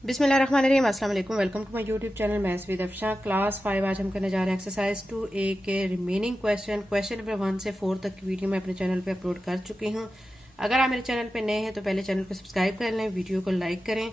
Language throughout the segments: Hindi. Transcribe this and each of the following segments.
बिस्मिल्लाहिर्रहमानिर्रहीम, अस्सलाम वालेकुम। Welcome to my YouTube channel maths with Afsha. Class 5 आज हम करने जा रहे हैं एक्सरसाइज 2A के रिमेनिंग क्वेश्चन नंबर 1 से 4 तक की वीडियो मैं अपने चैनल पे अपलोड कर चुकी हूँ। अगर आप मेरे चैनल पे नए हैं तो पहले चैनल को सब्सक्राइब कर लें, वीडियो को लाइक करें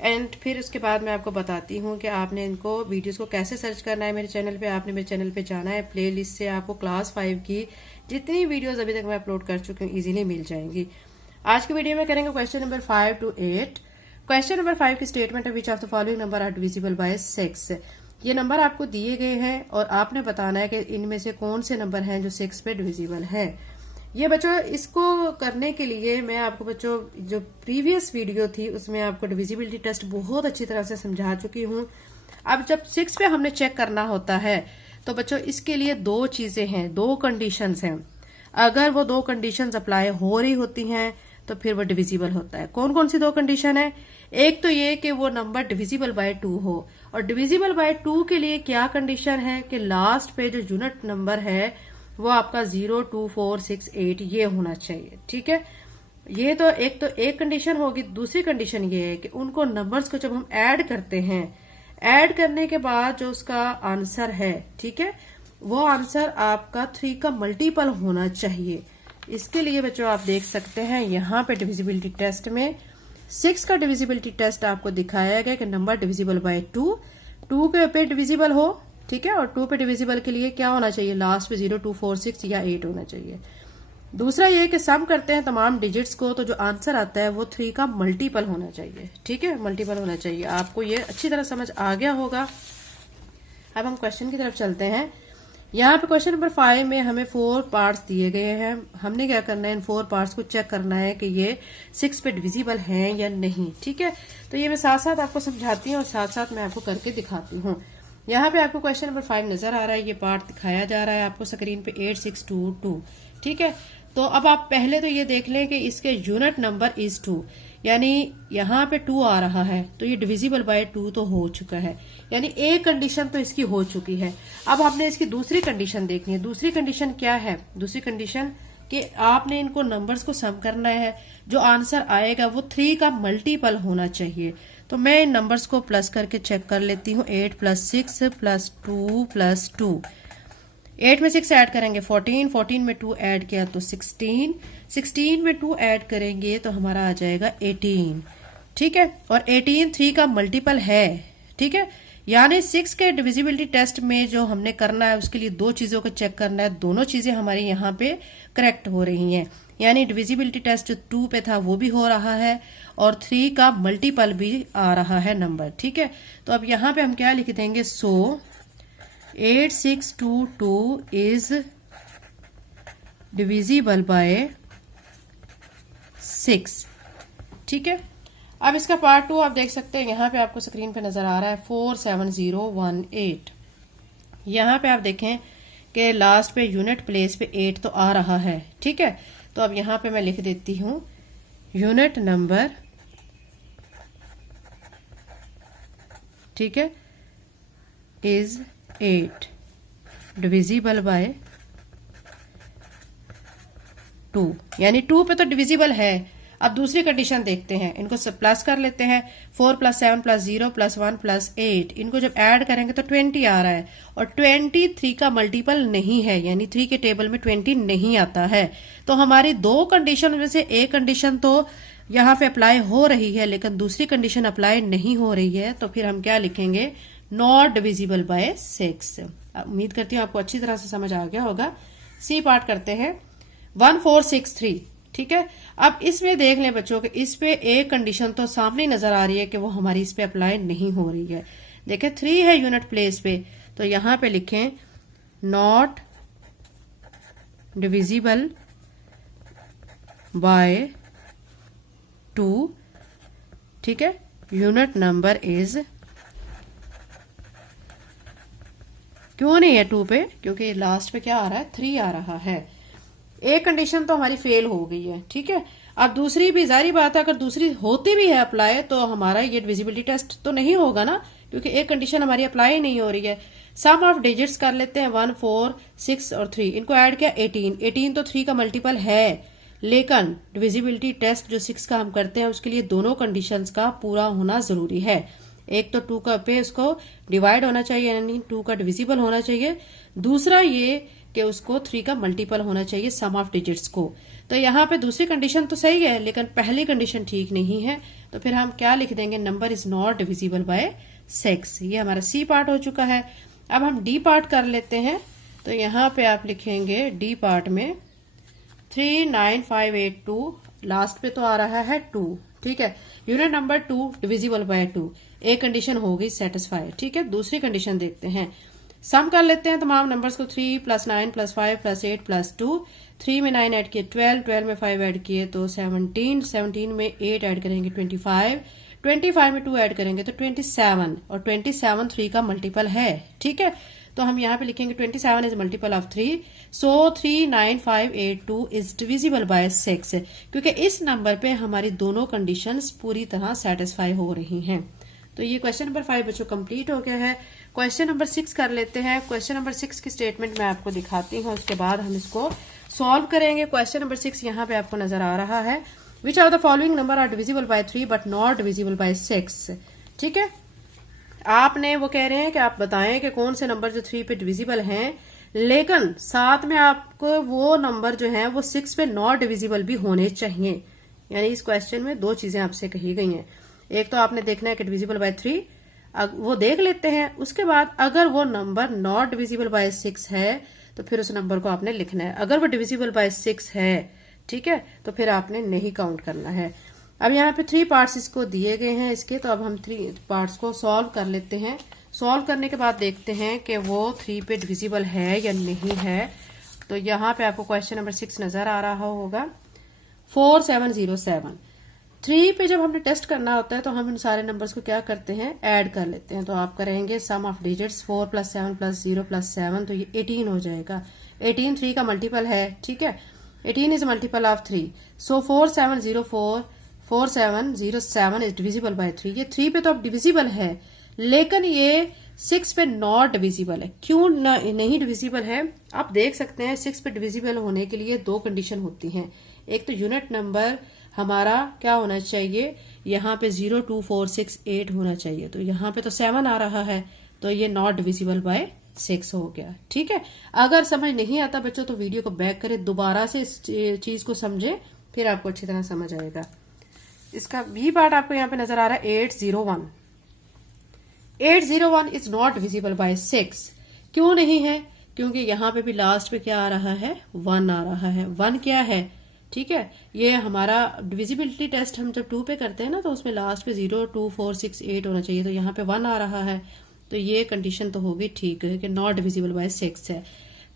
एंड फिर उसके बाद मैं आपको बताती हूँ कि आपने इनको वीडियोज को कैसे सर्च करना है। मेरे चैनल पे आपने मेरे चैनल पे जाना है, प्ले लिस्ट से आपको क्लास 5 की जितनी वीडियोज अभी तक मैं अपलोड कर चुकी हूँ ईजिली मिल जाएंगी। आज की वीडियो में करेंगे question number 5 to 8। Question number 5 की स्टेटमेंट है which of the following number are divisible by 6। ये नंबर आपको दिए गए हैं और आपने बताना है कि इनमें से कौन से नंबर हैं जो 6 पे डिविजिबल है। ये बच्चों इसको करने के लिए मैं आपको बच्चों जो प्रीवियस वीडियो थी उसमें आपको डिविजिबिलिटी टेस्ट बहुत अच्छी तरह से समझा चुकी हूँ। अब जब 6 पे हमने चेक करना होता है तो बच्चों इसके लिए दो चीजें हैं, दो कंडीशंस हैं। अगर वो दो कंडीशंस अप्लाई हो रही होती हैं तो फिर वो डिविजिबल होता है। कौन कौन सी दो कंडीशन है? एक तो ये कि वो नंबर डिविजिबल बाय 2 हो, और डिविजिबल बाय 2 के लिए क्या कंडीशन है कि लास्ट पे जो यूनिट नंबर है वो आपका 0, 2, 4, 6, 8 ये होना चाहिए। ठीक है, ये तो एक कंडीशन होगी। दूसरी कंडीशन ये है कि उनको नंबर्स को जब हम ऐड करते हैं, ऐड करने के बाद जो उसका आंसर है, ठीक है, वो आंसर आपका 3 का मल्टीपल होना चाहिए। इसके लिए बच्चों आप देख सकते हैं यहाँ पे डिविजिबिलिटी टेस्ट में 6 का डिविजिबिलिटी टेस्ट आपको दिखाया गया कि नंबर डिविजिबल बाय 2 के पे डिविजिबल हो, ठीक है, और 2 पे डिविजिबल के लिए क्या होना चाहिए? लास्ट पे 0, 2, 4, 6 या 8 होना चाहिए। दूसरा ये कि सम करते हैं तमाम डिजिट्स को तो जो आंसर आता है वो 3 का मल्टीपल होना चाहिए। ठीक है, मल्टीपल होना चाहिए। आपको ये अच्छी तरह समझ आ गया होगा। अब हम क्वेश्चन की तरफ चलते हैं। यहाँ पे क्वेश्चन नंबर 5 में हमें 4 पार्ट्स दिए गए हैं। हमने क्या करना है, इन 4 पार्ट्स को चेक करना है कि ये 6 पे डिविजिबल हैं या नहीं। ठीक है, तो ये मैं साथ साथ आपको समझाती हूँ और साथ साथ मैं आपको करके दिखाती हूँ। यहाँ पे आपको क्वेश्चन नंबर 5 नजर आ रहा है, ये पार्ट दिखाया जा रहा है आपको स्क्रीन पे 8622। ठीक है, तो अब आप पहले तो ये देख लें कि इसके यूनिट नंबर इज 2, यानी यहाँ पे 2 आ रहा है तो ये डिविजिबल बाय 2 तो हो चुका है, यानी एक कंडीशन तो इसकी हो चुकी है। अब हमने इसकी दूसरी कंडीशन देखनी है। दूसरी कंडीशन क्या है? दूसरी कंडीशन कि आपने इनको नंबर्स को सम करना है, जो आंसर आएगा वो 3 का मल्टीपल होना चाहिए। तो मैं इन नंबर्स को प्लस करके चेक कर लेती हूँ। 8 + 6 + 2 + 2, 8 में 6 ऐड करेंगे 14, 14 में 2 ऐड किया तो 16, 16 में 2 ऐड करेंगे तो हमारा आ जाएगा 18। ठीक है, और 18 3 का मल्टीपल है। ठीक है, यानी 6 के डिविजिबिलिटी टेस्ट में जो हमने करना है उसके लिए दो चीजों को चेक करना है। दोनों चीजें हमारी यहाँ पे करेक्ट हो रही हैं, यानी डिविजिबिलिटी टेस्ट जो 2 पे था वो भी हो रहा है और 3 का मल्टीपल भी आ रहा है नंबर। ठीक है, तो अब यहाँ पे हम क्या लिख देंगे? सो 8622 इज डिविजिबल बाय 6। ठीक है, अब इसका पार्ट 2 आप देख सकते हैं, यहाँ पे आपको स्क्रीन पे नजर आ रहा है 47018। यहाँ पे आप देखें कि लास्ट पे यूनिट प्लेस पे 8 तो आ रहा है। ठीक है, तो अब यहाँ पे मैं लिख देती हूँ यूनिट नंबर, ठीक है, इज 8 डिविजिबल बाय 2, यानी 2 पे तो डिविजिबल है। अब दूसरी कंडीशन देखते हैं, इनको सब प्लस कर लेते हैं। 4 + 7 + 0 + 1 + 8, इनको जब ऐड करेंगे तो 20 आ रहा है, और 20 3 का मल्टीपल नहीं है, यानी 3 के टेबल में 20 नहीं आता है। तो हमारी दो कंडीशन में से एक कंडीशन तो यहाँ पे अप्लाई हो रही है लेकिन दूसरी कंडीशन अप्लाई नहीं हो रही है, तो फिर हम क्या लिखेंगे? Not divisible by 6। उम्मीद करती हूँ आपको अच्छी तरह से समझ आ गया होगा। सी पार्ट करते हैं 1463। ठीक है, अब इसमें देख लें बच्चों कि इस पे एक कंडीशन तो सामने नजर आ रही है कि वो हमारी इस पे अप्लाई नहीं हो रही है। देखें 3 है यूनिट प्लेस पे, तो यहां पे लिखें नॉट डिविजिबल बाय 2। ठीक है, यूनिट नंबर इज, क्यों नहीं है 2 पे? क्योंकि लास्ट पे क्या आ रहा है? 3 आ रहा है। एक कंडीशन तो हमारी फेल हो गई है। ठीक है, अब दूसरी भी जारी बात है, अगर दूसरी होती भी है अप्लाई तो हमारा ये डिविजिबिलिटी टेस्ट तो नहीं होगा ना, क्योंकि एक कंडीशन हमारी अप्लाई नहीं हो रही है। सम ऑफ डिजिट्स कर लेते हैं 1, 4, 6 और 3, इनको ऐड किया 18, 18 तो 3 का मल्टीपल है, लेकिन डिविजिबिलिटी टेस्ट जो 6 का हम करते हैं उसके लिए दोनों कंडीशंस का पूरा होना जरूरी है। एक तो 2 का पे उसको डिवाइड होना चाहिए यानी 2 का डिविजिबल होना चाहिए, दूसरा ये कि उसको 3 का मल्टीपल होना चाहिए सम ऑफ डिजिट्स को। तो यहाँ पे दूसरी कंडीशन तो सही है लेकिन पहली कंडीशन ठीक नहीं है, तो फिर हम क्या लिख देंगे, number is not divisible by 6। ये हमारा सी पार्ट हो चुका है। अब हम डी पार्ट कर लेते हैं। तो यहाँ पे आप लिखेंगे डी पार्ट में 39582, लास्ट पे तो आ रहा है 2, ठीक है। यूनिट नंबर 2 डिविजिबल बाय 2, एक कंडीशन हो गई सेटिस्फाई, ठीक है। दूसरी कंडीशन देखते हैं, सम कर लेते हैं तमाम नंबर्स को। 3 + 9 + 5 + 8 + 2, 3 में 9 ऐड किए 12, 12 में 5 ऐड किए तो 17, 17 में 8 ऐड करेंगे 25, 25 में 2 ऐड करेंगे तो 27, और 27 3 का मल्टीपल है, ठीक है। तो हम यहाँ पे लिखेंगे 27 is multiple of 3, so 39582 is divisible by 6, क्योंकि इस नंबर पे हमारी दोनों कंडीशंस पूरी तरह सेटिस्फाई हो रही हैं। तो ये क्वेश्चन नंबर 5 बच्चों कंप्लीट हो गया है। क्वेश्चन नंबर 6 कर लेते हैं। क्वेश्चन नंबर 6 की स्टेटमेंट मैं आपको दिखाती हूँ, उसके बाद हम इसको सॉल्व करेंगे। क्वेश्चन नंबर 6 यहाँ पे आपको नजर आ रहा है, which are the following number are divisible by 3 but not divisible by 6, ठीक है। आपने वो कह रहे हैं कि आप बताएं कि कौन से नंबर जो 3 पे डिविजिबल हैं, लेकिन साथ में आपको वो नंबर जो हैं वो 6 पे नॉट डिविजिबल भी होने चाहिए। यानी इस क्वेश्चन में दो चीजें आपसे कही गई हैं। एक तो आपने देखना है कि डिविजिबल बाय 3, वो देख लेते हैं। उसके बाद अगर वो नंबर नॉट डिविजिबल बाय 6 है तो फिर उस नंबर को आपने लिखना है। अगर वो डिविजिबल बाय 6 है, ठीक है, तो फिर आपने नहीं काउंट करना है। अब यहाँ पे 3 पार्ट्स इसको दिए गए हैं इसके, तो अब हम 3 पार्ट्स को सॉल्व कर लेते हैं। सॉल्व करने के बाद देखते हैं कि वो 3 पे डिविजिबल है या नहीं है। तो यहाँ पे आपको क्वेश्चन नंबर 6 नजर आ रहा होगा, 4707। 3 पे जब हमने टेस्ट करना होता है तो हम इन सारे नंबर्स को क्या करते हैं, ऐड कर लेते हैं। तो आप करेंगे सम ऑफ डिजिट्स 4 + 7 + 0 + 7, तो ये 18 हो जाएगा। 18 3 का मल्टीपल है, ठीक है। 18 is multiple of 3, so 4707 4707 is divisible by 3। ये 3 पे तो अब डिविजिबल है, लेकिन ये 6 पे नॉट डिविजिबल है। क्यों नहीं डिविजिबल है, आप देख सकते हैं 6 पे डिविजिबल होने के लिए दो कंडीशन होती हैं। एक तो यूनिट नंबर हमारा क्या होना चाहिए, यहाँ पे 02468 होना चाहिए, तो यहाँ पे तो 7 आ रहा है, तो ये नॉट डिविजिबल बाय 6 हो गया, ठीक है। अगर समझ नहीं आता बच्चों तो वीडियो को बैक करें, दोबारा से इस चीज को समझे, फिर आपको अच्छी तरह समझ आएगा। इसका बी पार्ट आपको यहाँ पे नजर आ रहा है 801। 801 इज नॉट डिविजिबल बाय 6। क्यों नहीं है, क्योंकि यहाँ पे भी लास्ट पे क्या आ रहा है, 1 आ रहा है। 1 क्या है, ठीक है। ये हमारा डिविजिबिलिटी टेस्ट हम जब 2 पे करते हैं ना, तो उसमें लास्ट पे 02468 होना चाहिए, तो यहाँ पे 1 आ रहा है, तो ये कंडीशन तो होगी ठीक है कि नॉट डिविजिबल बाय 6 है।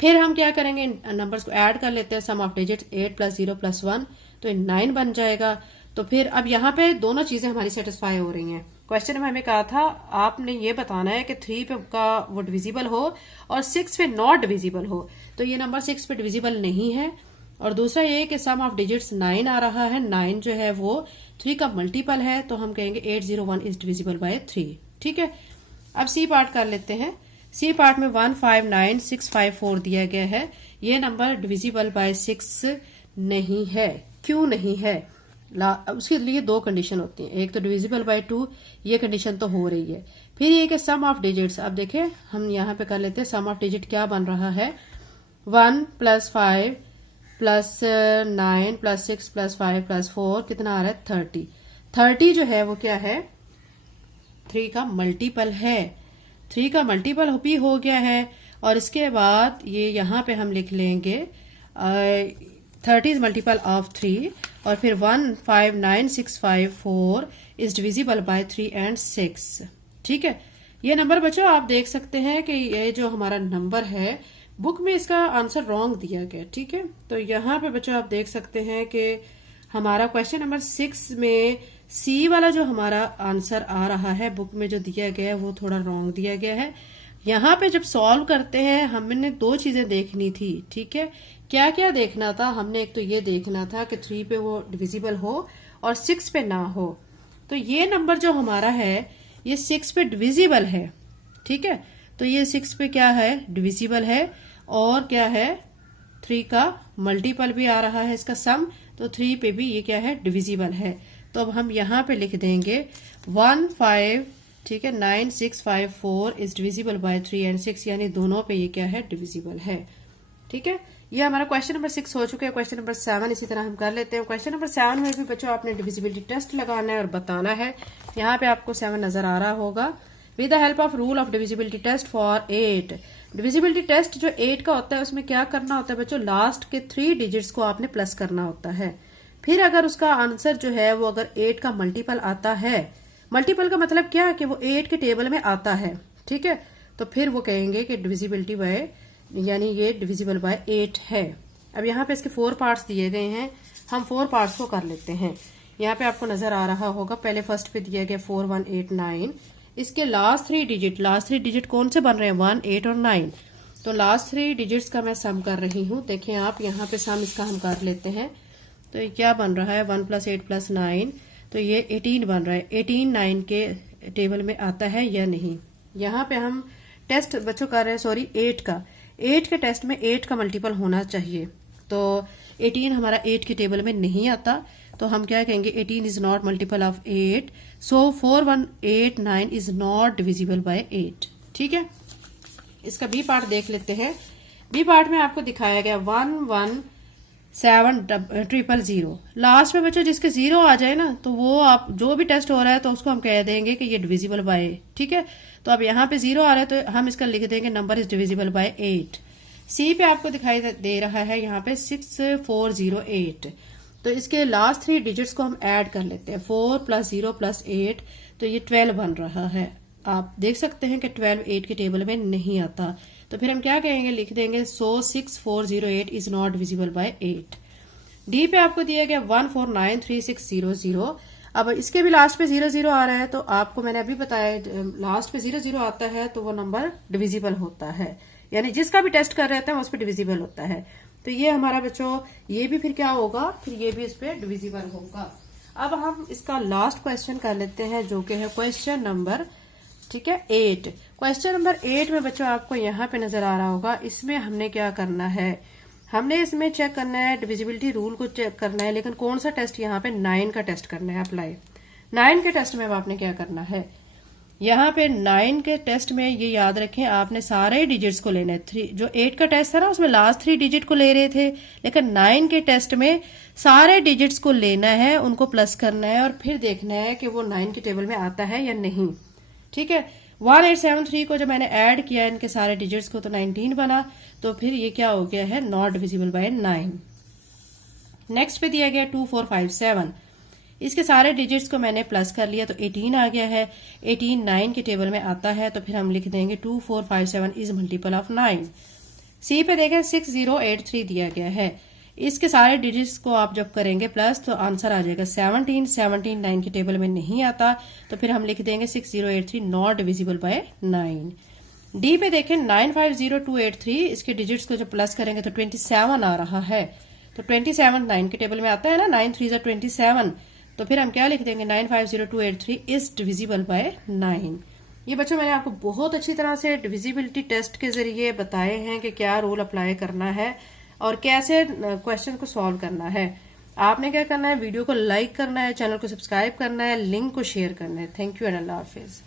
फिर हम क्या करेंगे, नंबर्स को ऐड कर लेते हैं, सम ऑफ डिजिट 8 + 0 + 1, तो 9 बन जाएगा। तो फिर अब यहाँ पे दोनों चीजें हमारी सेटिस्फाई हो रही हैं। क्वेश्चन में हमें कहा था आपने ये बताना है कि 3 पे का वो डिविजिबल हो और 6 पे नॉट डिविजिबल हो, तो ये नंबर 6 पे डिविजिबल नहीं है। और दूसरा ये कि सम ऑफ डिजिट्स 9 आ रहा है, 9 जो है वो 3 का मल्टीपल है, तो हम कहेंगे 801 इज डिविजिबल बाय 3, ठीक है। अब सी पार्ट कर लेते हैं। सी पार्ट में 159654 दिया गया है, ये नंबर डिविजिबल बाय 6 नहीं है। क्यों नहीं है, उसके लिए दो कंडीशन होती हैं। एक तो डिविजिबल बाय 2, ये कंडीशन तो हो रही है। फिर ये कि सम ऑफ डिजिट्स, अब देखें हम यहाँ पे कर लेते हैं, सम ऑफ डिजिट क्या बन रहा है, 1 + 5 + 9 + 6 + 5 + 4 कितना आ रहा है, 30। 30 जो है वो क्या है, 3 का मल्टीपल है। 3 का मल्टीपल भी हो गया है। और इसके बाद ये यहाँ पे हम लिख लेंगे 30 इज मल्टीपल ऑफ 3, और फिर 159654 इज डिविजिबल बाय 3 एंड 6, ठीक है। ये नंबर बच्चों आप देख सकते हैं कि ये जो हमारा नंबर है, बुक में इसका आंसर रॉन्ग दिया गया, ठीक है। तो यहाँ पे बच्चों आप देख सकते हैं कि हमारा क्वेश्चन नंबर 6 में सी वाला जो हमारा आंसर आ रहा है बुक में जो दिया गया है वो थोड़ा रॉन्ग दिया गया है। यहाँ पे जब सॉल्व करते हैं हमने दो चीजें देखनी थी, ठीक है। क्या क्या देखना था, हमने एक तो ये देखना था कि 3 पे वो डिविजिबल हो और 6 पे ना हो। तो ये नंबर जो हमारा है ये 6 पे डिविजिबल है, ठीक है। तो ये 6 पे क्या है, डिविजिबल है, और क्या है, 3 का मल्टीपल भी आ रहा है इसका सम, तो 3 पे भी ये क्या है, डिविजिबल है। तो अब हम यहाँ पे लिख देंगे 1 5, ठीक है, 9 6 5 4 इज डिविजिबल बाय 3 एंड 6, यानी दोनों पे ये क्या है, डिविजिबल है। ठीक है, ये हमारा क्वेश्चन नंबर 6 हो चुका है। क्वेश्चन नंबर 7 इसी तरह हम कर लेते हैं। क्वेश्चन नंबर 7 में भी बच्चों आपने डिविजिबिलिटी टेस्ट लगाना है और बताना है। यहाँ पे आपको 7 नजर आ रहा होगा। With the help of rule of divisibility test for 8, divisibility test जो 8 का होता है उसमें क्या करना होता है बच्चों, लास्ट के 3 डिजिट्स को आपने प्लस करना होता है। फिर अगर उसका आंसर जो है वो अगर 8 का मल्टीपल आता है, मल्टीपल का मतलब क्या है कि वो 8 के टेबल में आता है, ठीक है, तो फिर वो कहेंगे कि डिविजिबिलिटी बाय, यानी ये डिविजिबल बाय 8 है। अब यहाँ पे इसके 4 पार्ट्स दिए गए हैं, हम 4 पार्ट्स को कर लेते हैं। यहाँ पे आपको नजर आ रहा होगा, पहले फर्स्ट पे दिया गया 4 1 8 9, इसके लास्ट 3 डिजिट कौन से बन रहे हैं, 1 8 और 9। तो लास्ट 3 डिजिट्स का मैं सम कर रही हूँ। देखिए आप यहाँ पे सम इसका हम कर लेते हैं। तो ये क्या बन रहा है, 1 + 8 + 9, तो ये 18 बन रहा है। 18 9 के टेबल में आता है या नहीं। यहाँ पे हम टेस्ट बच्चों कर रहे हैं, सॉरी 8 का, 8 के टेस्ट में 8 का मल्टीपल होना चाहिए। तो 18 हमारा 8 के टेबल में नहीं आता, तो हम क्या कहेंगे, 18 is not multiple of 8, so 4 1 8 9 is not divisible bye 8। ठीक है, इसका बी पार्ट देख लेते हैं। बी पार्ट में आपको दिखाया गया 1 1 7 0 0। लास्ट में बच्चों जिसके 0 आ जाए ना, तो वो आप जो भी टेस्ट हो रहा है तो उसको हम कह देंगे कि ये डिविजिबल बाय, ठीक है। तो अब यहाँ पे 0 आ रहा है तो हम इसका लिख देंगे नंबर इज डिविजिबल बाय 8। सी पे आपको दिखाई दे रहा है यहाँ पे 6408, तो इसके लास्ट 3 डिजिट्स को हम ऐड कर लेते हैं। 4 + 0 + 8, तो ये 12 बन रहा है। आप देख सकते हैं कि 12 8 के टेबल में नहीं आता, तो फिर हम क्या कहेंगे, लिख देंगे सो 6408 is not divisible bye 8। D पे आपको दिया गया 1493600। अब इसके भी लास्ट पे 0 0 आ रहा है, तो आपको मैंने अभी बताया लास्ट पे 0 0 आता है तो वो नंबर डिविजिबल होता है, यानी जिसका भी टेस्ट कर रहे थे उस पर डिविजिबल होता है। तो ये हमारा बच्चों, ये भी फिर क्या होगा, फिर ये भी इस पे डिविजिबल होगा। अब हम इसका लास्ट क्वेश्चन कर लेते हैं, जो कि है क्वेश्चन नंबर, ठीक है, 8। क्वेश्चन नंबर 8 में बच्चों आपको यहाँ पे नजर आ रहा होगा। इसमें हमने क्या करना है, हमने इसमें चेक करना है, डिविजिबिलिटी रूल को चेक करना है, लेकिन कौन सा टेस्ट, यहाँ पे 9 का टेस्ट करना है अप्लाई। 9 के टेस्ट में अब आपने क्या करना है, यहाँ पे 9 के टेस्ट में ये याद रखें, आपने सारे डिजिट्स को लेना है। 3 जो 8 का टेस्ट था ना, उसमें लास्ट 3 डिजिट को ले रहे थे, लेकिन 9 के टेस्ट में सारे डिजिट्स को लेना है, उनको प्लस करना है और फिर देखना है कि वो 9 के टेबल में आता है या नहीं। ठीक है, 1873 को जब मैंने ऐड किया इनके सारे डिजिट्स को, तो 19 बना, तो फिर ये क्या हो गया है, नॉट डिविजिबल बाय 9। नेक्स्ट पे दिया गया 2457, इसके सारे डिजिट्स को मैंने प्लस कर लिया, तो 18 आ गया है। 18 9 के टेबल में आता है, तो फिर हम लिख देंगे 2457 इज मल्टीपल ऑफ 9। सी पे देखें 6083 दिया गया है, इसके सारे डिजिट्स को आप जब करेंगे प्लस, तो आंसर आ जाएगा 17। 17 9 के टेबल में नहीं आता, तो फिर हम लिख देंगे 6083 नॉट डिविजिबल बाय 9। डी पे देखें 950283, इसके डिजिट्स को जब प्लस करेंगे तो 27 आ रहा है, तो 27 9 के टेबल में आता है ना, 9 3 27, तो फिर हम क्या लिख देंगे, 950283 इज डिविजिबल बाय 9। ये बच्चों मैंने आपको बहुत अच्छी तरह से डिविजिबिलिटी टेस्ट के जरिए बताए हैं कि क्या रूल अप्लाई करना है और कैसे क्वेश्चन को सॉल्व करना है। आपने क्या करना है, वीडियो को लाइक करना है, चैनल को सब्सक्राइब करना है, लिंक को शेयर करना है। Thank you and Allah Hafiz.